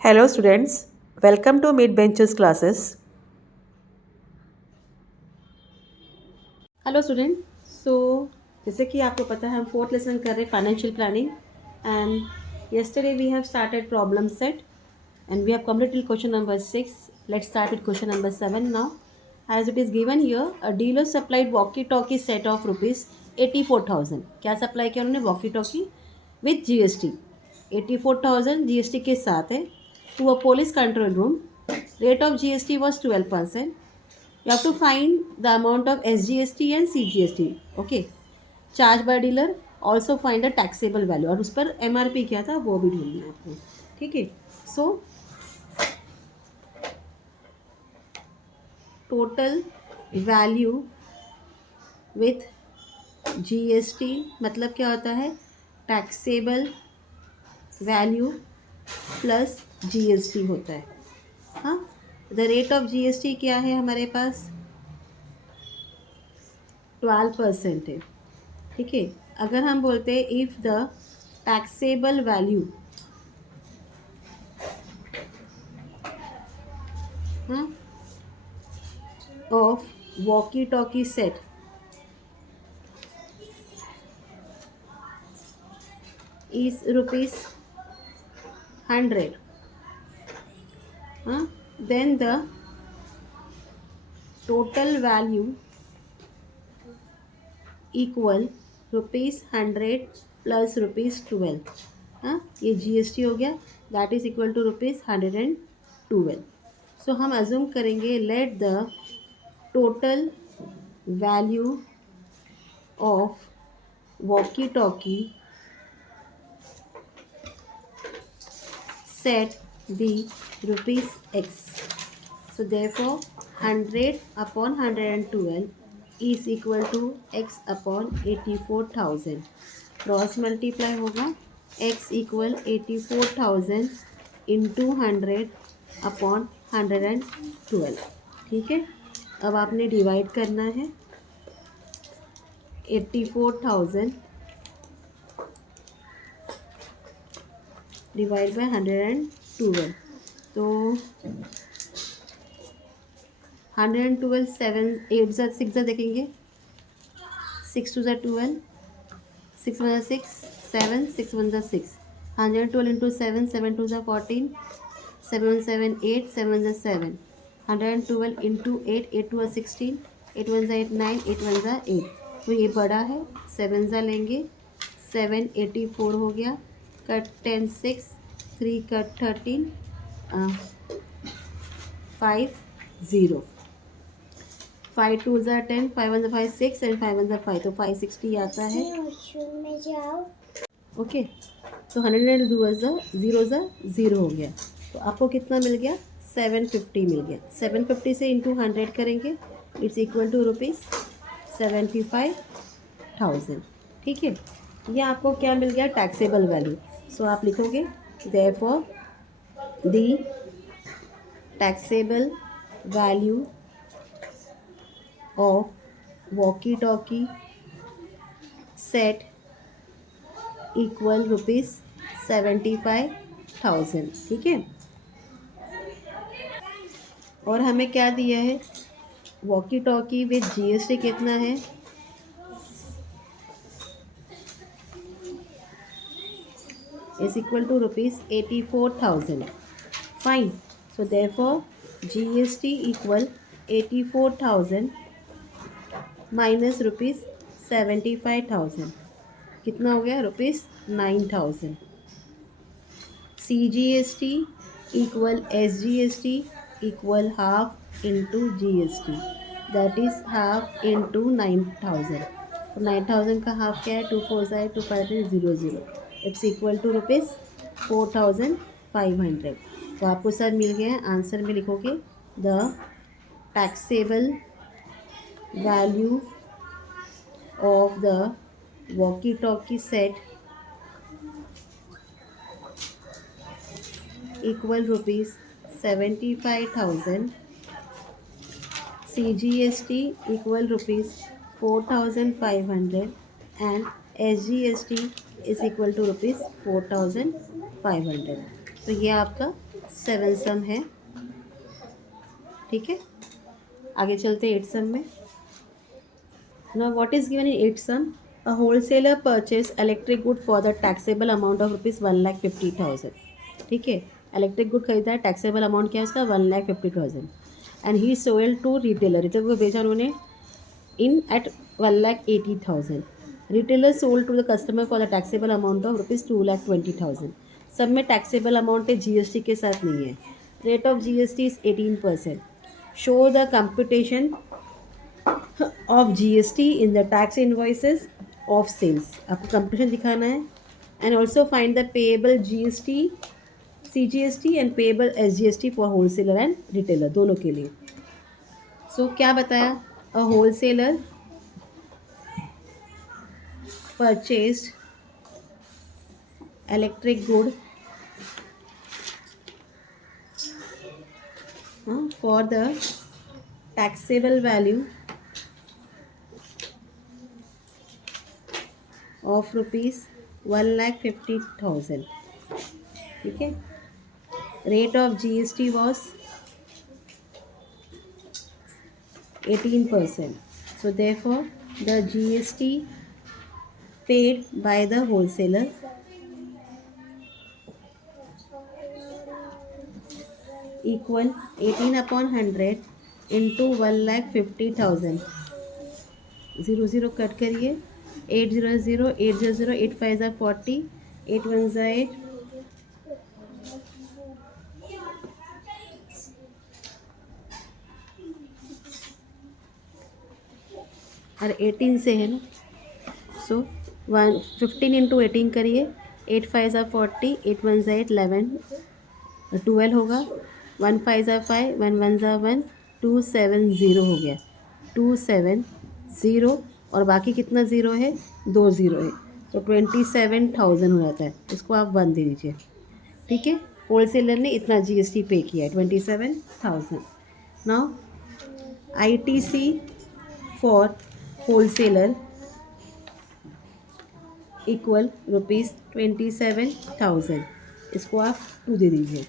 Hello students, welcome to Mid Benches classes. Hello student. So जैसे कि आपको पता है हम फोर्थ लेसन कर रहे हैं financial planning and yesterday we have started problem set and we have completed question number 6. Let's start with question number 7 now. As it is given here, a dealer supplied walkie-talkie set of rupees 84,000. क्या supply किया उन्होंने? Walkie talkie with GST 84,000 GST के साथ है to a police control room. Rate of GST was 12%. You have to find the amount of SGST and CGST. Okay. Charge by dealer. Also find the taxable value. और उस पर MRP क्या था वो भी ढूंढना है आपको. ठीक है. So total value with GST मतलब क्या होता है? टैक्सेबल वैल्यू प्लस GST होता है. हाँ. द रेट ऑफ GST क्या है हमारे पास? 12% है. ठीक है. अगर हम बोलते हैं if the taxable value of walkie talkie set is rupees 100, then the total value equal rupees 100 plus rupees 12. ये GST हो गया. That is equal to rupees 112. So हम अज्यूम करेंगे let the total value of walkie talkie set be rupees x. So therefore 100 upon 112 is equal to x upon 84,000. Cross multiply होगा. x equal 84,000 into 100 upon 112. ठीक है. अब आपने divide करना है. 84,000 divide by 112. तो 112 7 8 ज़ा 6 ज़ा देखेंगे. 6 2 ज़ा 12, 6 1 ज़ा 6 7, 6 1 ज़ा 6. 112 इंटू 7, 7 2 ज़ा 14, 7 1 7 8, 7 1 ज़ा 7. 112 इंटू 8, 8 2 ज़ा 16, 8 1 ज़ा 8 9, 8 1 ज़ा 8. तो ये बड़ा है. 7 ज़ा लेंगे. 7 84 हो गया. Cut 10 6, 3 cut 13, 5 0. 5 2 ज़ा 10, 5 1 ज़ा 5 6 एंड 5 1 ज़ा 5. तो 560 आता है. ओके. तो 100 ज़ा 0 ज़ा 0 हो गया. तो आपको कितना मिल गया? 750 मिल गया. 750 से इंटू 100 करेंगे. It's equal to rupees 75,000. ठीक है. ये आपको क्या मिल गया? Taxable value. सो आप लिखोगे therefore the taxable value of walkie talkie set equal rupees 75,000. ठीक है. और हमें क्या दिया है? वॉकी टॉकी विद GST कितना है? Is equal to rupees 84,000. Fine. So therefore GST equal 84,000 minus rupees 75,000. कितना हो गया? Rupees 9,000. CGST equal SGST equal half into GST. That is half into 9,000. तो 9,000 का हाफ क्या है? 2 4 ज़ाए 2 5 0 0. It's equal to rupees 4,500. तो आपको सर मिल गया है. आंसर में लिखोगे the taxable value of the walkie talkie set equal rupees 75,000. CGST equal rupees 4,500 and SGST is equal to rupees 4,500. तो ये आपका 7 सम है, ठीक है। आगे चलते 8 सम में। Now what is given in 8 sum? A wholesaler purchase electric good for the taxable amount of rupees 1,50,000, ठीक है। इलेक्ट्रिक गुड खरीदा है, टैक्सेबल अमाउंट क्या है उसका 1,50,000, and he sold to retailer, retailer को बेचा उन्होंने इन at 1,80,000। Retailer sold to the customer for the taxable amount of rupees 2,20,000। सब में टैक्सेबल अमाउंट है, जीएसटी के साथ नहीं है। Rate of GST is 18%। Show the computation of GST in the tax invoices of sales, आपको कंप्यूटेशन दिखाना है। And also find the payable GST CGST and payable SGST for wholesaler and retailer, दोनों के लिए। सो क्या बताया? A wholesaler purchased electric good for the taxable value of rupees 1,50,000, ठीक है। Rate of GST was 18%, so therefore the GST paid by the wholesaler equal 18/100 into 1,50,000। 0 cut करिए, 800 800 8 5 40, 8 1 8, और 18 से है ना, सो 15 इंटू 18 करिए, 8 5 40, 8 1 8 11, 12 होगा, 1 5 5, 1 1 1, 270 हो गया, 270, और बाकी कितना ज़ीरो है? 2 ज़ीरो है, तो 27,000 हो जाता है। इसको आप 1 दे दीजिए, ठीक है। होलसेलर ने इतना जीएसटी पे किया है, 27,000। Now ITC for wholesaler equal rupees 27,000, इसको आप 2 दे दीजिए।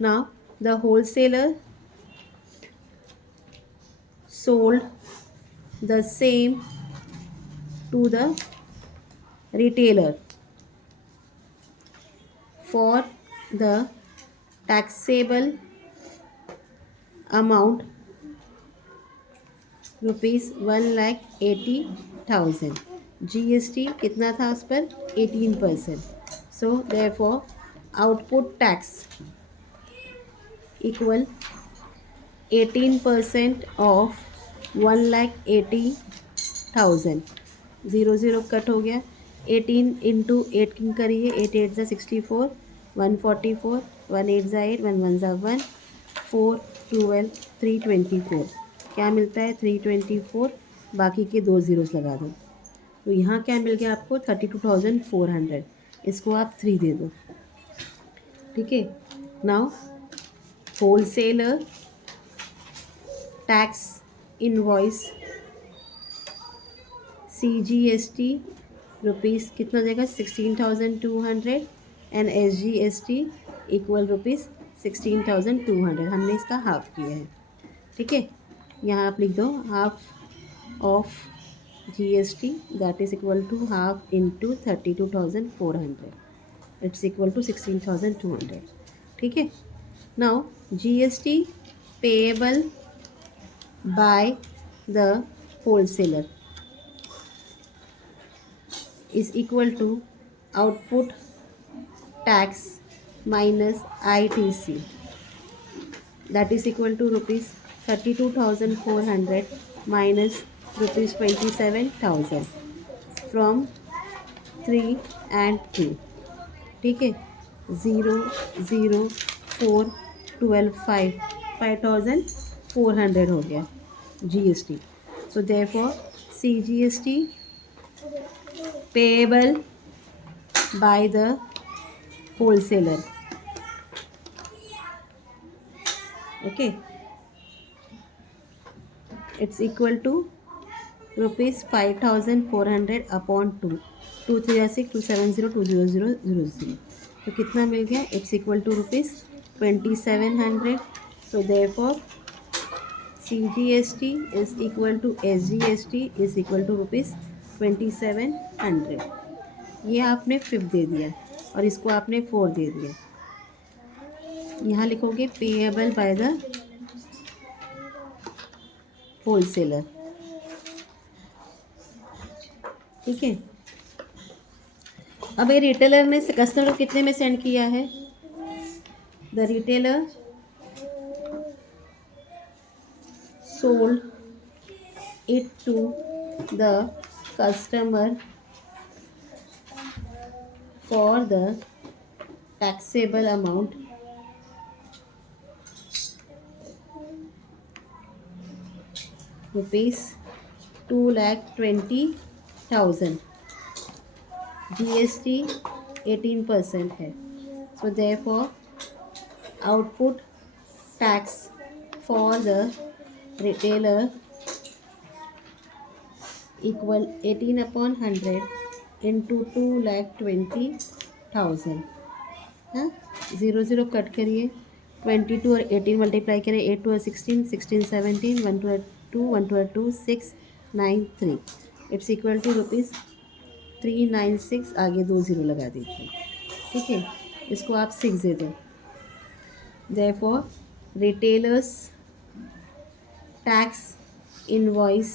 Now the wholesaler sold the same to the retailer for the taxable amount rupees 1,80,000। GST कितना था उस पर? 18%। So therefore output tax equal 18% of 1,80,000। 0 cut हो गया, 18 इंटू 18 करिए, 8 8 64, 144, 1 8 8, 1 1 1, 4 12, 324। क्या मिलता है? 324, बाकी के 2 ज़ीरोस लगा दो, तो यहाँ क्या मिल गया आपको? 32,400। इसको आप 3 दे दो, ठीक है। Now wholesaler tax invoice CGST rupees कितना देगा? 16,200, एंड SGST इक्वल रुपीज़ 16,200। हमने इसका हाफ किया है, ठीक है। यहाँ आप लिख दो half of GST, that is equal to half into 32,400, it's equal to 16,200, ठीक है। Now GST payable by the wholesaler is equal to output tax minus ITC, that is equal to rupees 32,400 minus rupees 27,000 from 3 and 2, ठीक है। 0 0 4 12 5, 5,400 हो गया GST। So therefore CGST payable by the wholesaler, okay, it's equal to rupees 5,400 upon 2, 2 3 6 2 7 0 2 0 0 0 0, तो कितना मिल गया? It's equal to rupees 2700. So therefore CGST is equal to SGST is equal to rupees 2700. ये आपने 5 दे दिया और इसको आपने 4 दे दिया. यहाँ लिखोगे पेएबल बाय द होलसेलर. ठीक है. अब ये रिटेलर ने कस्टमर को कितने में सेंड किया है? The retailer sold it to the customer for the taxable amount rupees 2,20,000. GST 18% है. So therefore output tax for the retailer equal 18/100 into 2,20,000. हाँ, 0 कट करिए. 22 और 18 मल्टीप्लाई करें. 8 2 16, 16 17, 1 2 2, 1 2 2, 6 9 3. It's equal to rupees 396. आगे 2 0 लगा दीजिए. ठीक है. इसको आप 6 दे दो. Therefore retailers tax invoice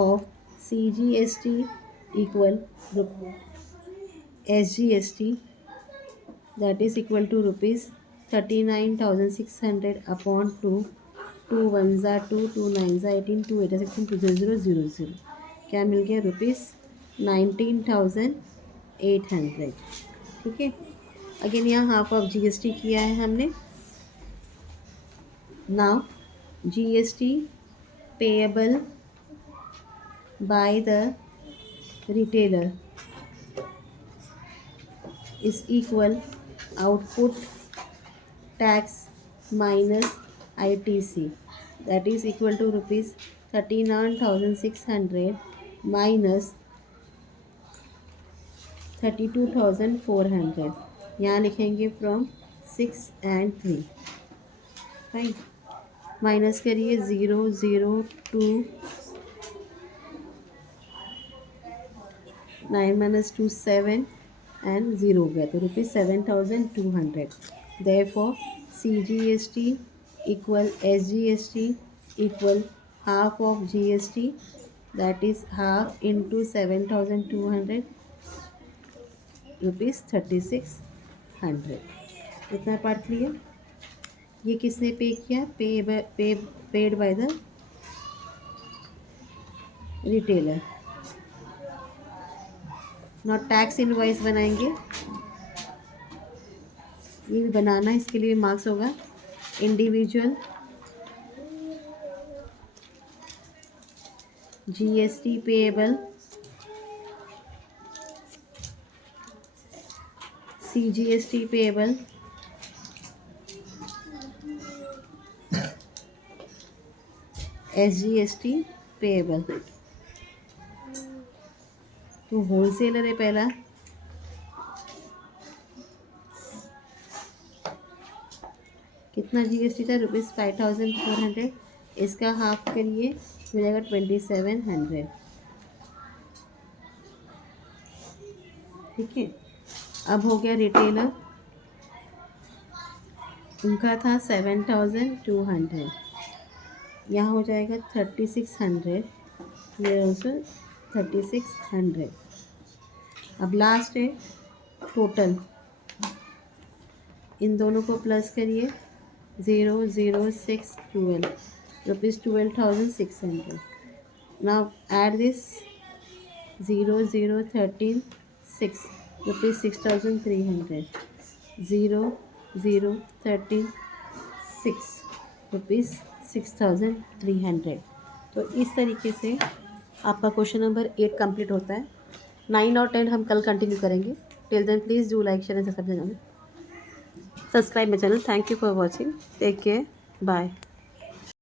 of CGST equal SGST, that is equal to rupees 39,600 upon 2. 2 1s are 2, 2 9s are 18, 2 8 are 16, 2 0 0 0. क्या मिल गया? रुपीज़ 19,800. ठीक है. अगेन यहाँ हाफ ऑफ GST किया है हमने. Now GST payable by the retailer is equal output tax minus ITC, that is equal to rupees 39,600 minus 32,400. यहाँ लिखेंगे फ्रॉम 6 and 3. फाइन. माइनस करिए. 0 0 2 9 minus 2 7 and 0 हो गया. तो rupees 7,200. Therefore CGST equal SGST equal half of GST, that is half into 7,200 rupees 3,600. इतना part clear. ये किसने पे किया? Paid by the retailer. Not tax invoice बनाएंगे. ये भी बनाना है. इसके लिए मार्क्स होगा. Individual GST payable CGST payable SGST payable. तो होलसेलर है पहला. कितना GST था? रुपीज़ 5,400. इसका हाफ करिए. हो जाएगा 2,700. ठीक है. अब हो गया रिटेलर. उनका था 7,200. यहाँ हो जाएगा 3,600. ये ऑल्सो 3,600. अब लास्ट है टोटल. इन दोनों को प्लस करिए. 0 0 6 12 rupees 12,600. Now add this. 0 0 13 6 rupees 6,300. 0 0 13 6 rupees 6,300. तो इस तरीके से आपका क्वेश्चन नंबर 8 कंप्लीट होता है. 9 और 10 हम कल कंटिन्यू करेंगे. Till then please do like share and subscribe my channel. Thank you for watching. Take care. Bye.